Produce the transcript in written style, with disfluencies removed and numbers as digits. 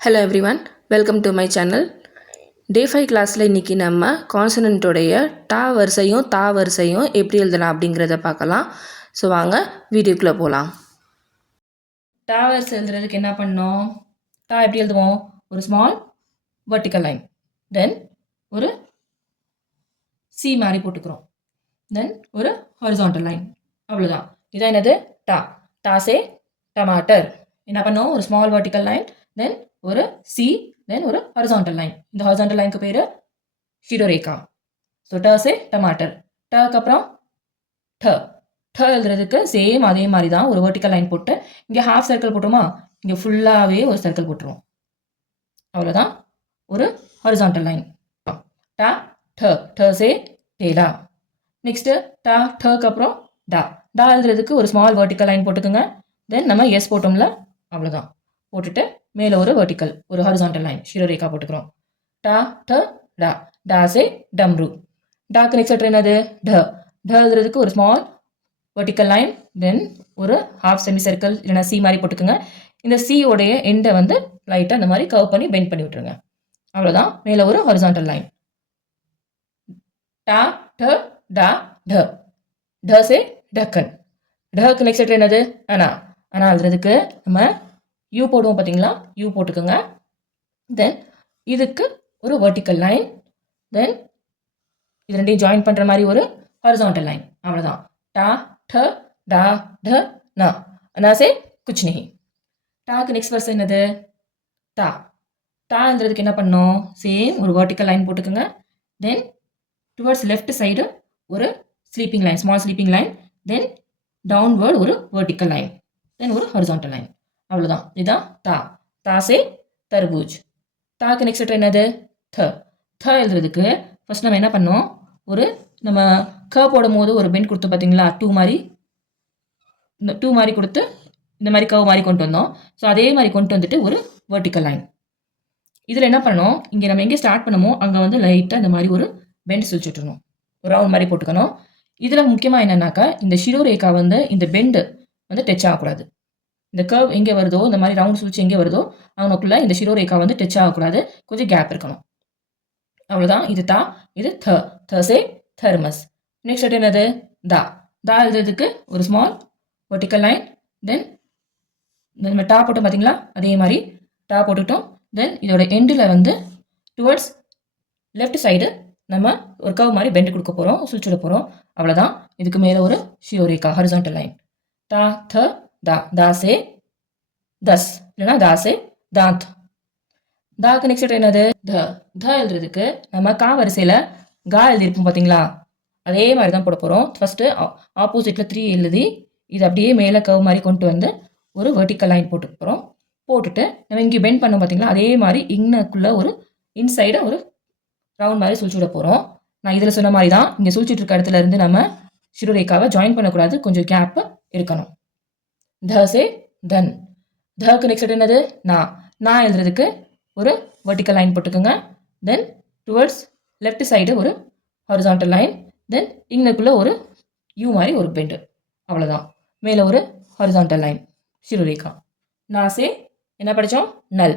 Hello everyone, welcome to my channel. Day 5 கிளாஸில் இன்றைக்கி நம்ம கான்சனன்ட்டோடைய டா வரிசையும் தா வரிசையும் எப்படி எழுதலாம் அப்படிங்கிறத பார்க்கலாம். ஸோ வாங்க வீடியோக்குள்ளே போகலாம். டா வரிசை எழுதுறதுக்கு என்ன பண்ணோம்? டா எப்படி எழுதுவோம்? ஒரு ஸ்மால் வெர்டிக்கல் லைன், தென் ஒரு சி மாதிரி போட்டுக்கிறோம், தென் ஒரு ஹாரிசான்டல் லைன், அவ்வளோதான். இதான் என்னது? டா. டாஸே டமாட்டர். என்ன பண்ணோம்? ஒரு ஸ்மால் வெர்டிக்கல் லைன், தென் ஒரு சி, தென் ஒரு ஹாரிசான்டல் லைன். இந்த ஹாரிசான்டல் லைனுக்கு பேர் ஷிரோரேகா. ஸோ டஸே டமாட்டர். டக்கு அப்புறம் ட. ட எழுதுறதுக்கு சேம் அதே மாதிரி தான் ஒரு வெர்டிக்கல் லைன் போட்டு இங்கே ஹாஃப் சர்க்கிள் போட்டுருமா, இங்கே ஃபுல்லாகவே ஒரு சர்க்கிள் போட்டுருவோம், அவ்வளோதான். ஒரு ஹாரிசான்டல் லைன். டா ட. டஸே டேடா. நெக்ஸ்ட்டு டா டக்கு அப்புறம் டா. டா எழுதுறதுக்கு ஒரு ஸ்மால் வெர்டிக்கல் லைன் போட்டுக்கோங்க, தென் நம்ம எஸ் போட்டோம்ல, அவ்வளோதான். போட்டுட்டு மேலே ஒரு வெர்டிக்கல், ஒரு ஹாரிசான்டல் லைன் ஷிரோரேகா போட்டுக்கிறோம். டா ட டா. டாஸே டம்ரு. டாக்கு நெக்ஸ்ட் என்னது? ட. ட எழுதுறதுக்கு ஒரு ஸ்மால் வெர்டிக்கல் லைன், தென் ஒரு ஹாஃப் செமி சர்க்கிள் இல்லைனா சி மாதிரி போட்டுக்கோங்க. இந்த சியோடைய எண்டை வந்து லைட்டாக இந்த மாதிரி கவ் பண்ணி பெண்ட் பண்ணி விட்டுருங்க, அவ்வளோதான். மேலே ஒரு ஹாரிசான்டல் லைன். டா ட டா ட. டஸே டக்கன். டக்கு நெக்ஸ்ட் என்னது? அனா. அனா எழுதுறதுக்கு நம்ம யூ போடுவோம் பார்த்தீங்களா, யூ போட்டுக்கோங்க. தென் இதுக்கு ஒரு வெர்டிக்கல் லைன், தென் இது ரெண்டையும் ஜாயின் பண்ணுற மாதிரி ஒரு ஹாரிசான்டல் லைன், அவ்வளோதான். டா ட டா ட நா. அனாசே குச் நஹி. டாக்கு நெக்ஸ்ட் வர்ஸ் என்னது? டா. டான்றதுக்கு என்ன பண்ணோம்? சேம் ஒரு வெர்டிக்கல் லைன் போட்டுக்கோங்க, தென் டுவர்ட்ஸ் லெஃப்ட் சைடு ஒரு sleeping line, small sleeping line, then downward ஒரு வெர்டிக்கல் லைன், தென் ஒரு ஹாரிசான்டல் லைன், அவ்வளோதான். இதுதான் தா. தாசே தர்பூஜ். தாக்கு நெக்ஸ்ட் என்னது? த. த எழுதுறதுக்கு ஃபர்ஸ்ட் நம்ம என்ன பண்ணோம்? ஒரு நம்ம க போடும் போது ஒரு பெண்ட் கொடுத்து பார்த்தீங்களா, டூ மாதிரி, இந்த டூ மாதிரி கொடுத்து இந்த மாதிரி கவ் மாதிரி கொண்டு வந்தோம். ஸோ அதே மாதிரி கொண்டு வந்துட்டு ஒரு வெர்டிக்கல் லைன். இதில் என்ன பண்ணணும்? இங்கே நம்ம எங்கே ஸ்டார்ட் பண்ணமோ அங்கே வந்து லைட்டாக இந்த மாதிரி ஒரு பெண்ட் சுழிச்சுட்டுருணும், ஒரு ரவுண்ட் மாதிரி போட்டுக்கணும். இதில் முக்கியமாக என்னன்னாக்கா, இந்த ஷிரோரேகா வந்து இந்த பெண்டு வந்து டச் ஆகக்கூடாது. இந்த கர்வ் எங்கே வருதோ, இந்த மாதிரி ரவுண்ட் சுவிட்ச் எங்கே வருதோ அவனுக்குள்ள இந்த ஷிரோரேகா வந்து டச் ஆகக்கூடாது, கொஞ்சம் கேப் இருக்கணும், அவ்வளோதான். இது தா, இது த. தசே தர்மஸ். நெக்ஸ்ட் என்னது? தா. தா எழுதுறதுக்கு ஒரு ஸ்மால் வெர்டிக்கல் லைன், தென் நம்ம டா போட்டோம் பார்த்தீங்களா, அதே மாதிரி டா போட்டுக்கிட்டோம். தென் இதோட எண்டில் வந்து டுவர்ட்ஸ் லெஃப்ட் சைடு நம்ம ஒரு கர்வ் மாதிரி பெண்ட் கொடுக்க போகிறோம், சுவிட்ச் விட போகிறோம், அவ்வளோதான். இதுக்கு மேலே ஒரு ஷிரோரேகா ஹாரிசான்டல் லைன். டா த டா. தாசே தஸ் இல்லைனா தாசே தாந்த். தாக்கு நெக்ஸ்ட் என்னது? த. த எழுதுறதுக்கு நம்ம கா வரிசையில் கா எழுதியிருப்போம் பார்த்தீங்களா, அதே மாதிரி தான் போட போகிறோம். ஃபஸ்ட்டு ஆப்போசிட்டில் 3 எழுதி இது அப்படியே மேலே கவ் மாதிரி கொண்டு வந்து ஒரு வெர்டிக்கல் லைன் போட்டு போகிறோம். போட்டுட்டு நம்ம இங்கே பெண்ட் பண்ணோம் பார்த்தீங்களா, அதே மாதிரி இன்னக்குள்ளே ஒரு இன்சைடை ஒரு ரவுண்ட் மாதிரி சுழிச்சு விட போகிறோம். நான் இதில் சொன்ன மாதிரி தான் இங்கே சுழிச்சிட்டு இருக்க இடத்துல இருந்து நம்ம ஷிரோரேகாவை ஜாயின் பண்ணக்கூடாது, கொஞ்சம் கேப்பு இருக்கணும். தசே தன். தக்கு நெக்ஸ்ட் என்னது? நான் எழுதுறதுக்கு ஒரு வெர்டிக்கல் லைன் போட்டுக்கோங்க, தென் டுவர்ட்ஸ் லெஃப்ட் சைடு ஒரு ஹாரிசான்டல் லைன், தென் இங்கக்குள்ளே ஒரு யூ மாதிரி ஒரு பெண்டு, அவ்வளோதான். மேலே ஒரு ஹாரிசான்டல் லைன் ஷிரோரேகா. நாசே என்ன படித்தோம்? நல்.